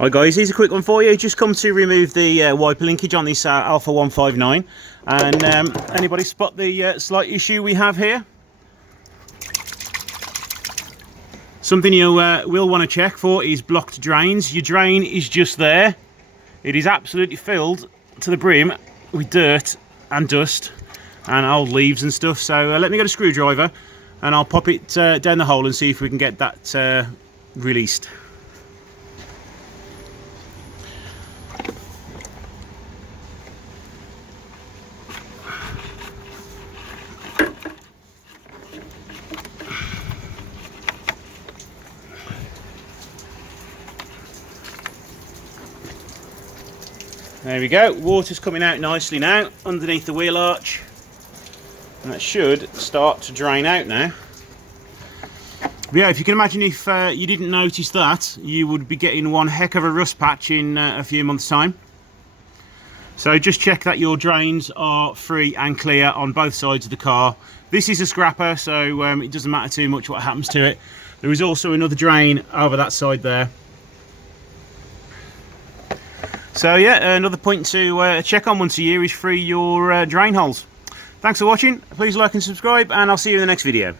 Hi guys, here's a quick one for you. Just come to remove the wiper linkage on this Alfa 159, and anybody spot the slight issue we have here? Something you will want to check for is blocked drains. Your drain is just there. It is absolutely filled to the brim with dirt and dust and old leaves and stuff. So let me get a screwdriver and I'll pop it down the hole and see if we can get that released. There we go, water's coming out nicely now underneath the wheel arch, and that should start to drain out now. But yeah, if you can imagine, if you didn't notice that, you would be getting one heck of a rust patch in a few months' time. So just check that your drains are free and clear on both sides of the car. This is a scrapper, so it doesn't matter too much what happens to it. There is also another drain over that side there. So yeah, another point to check on once a year is free your drain holes. Thanks for watching, please like and subscribe, and I'll see you in the next video.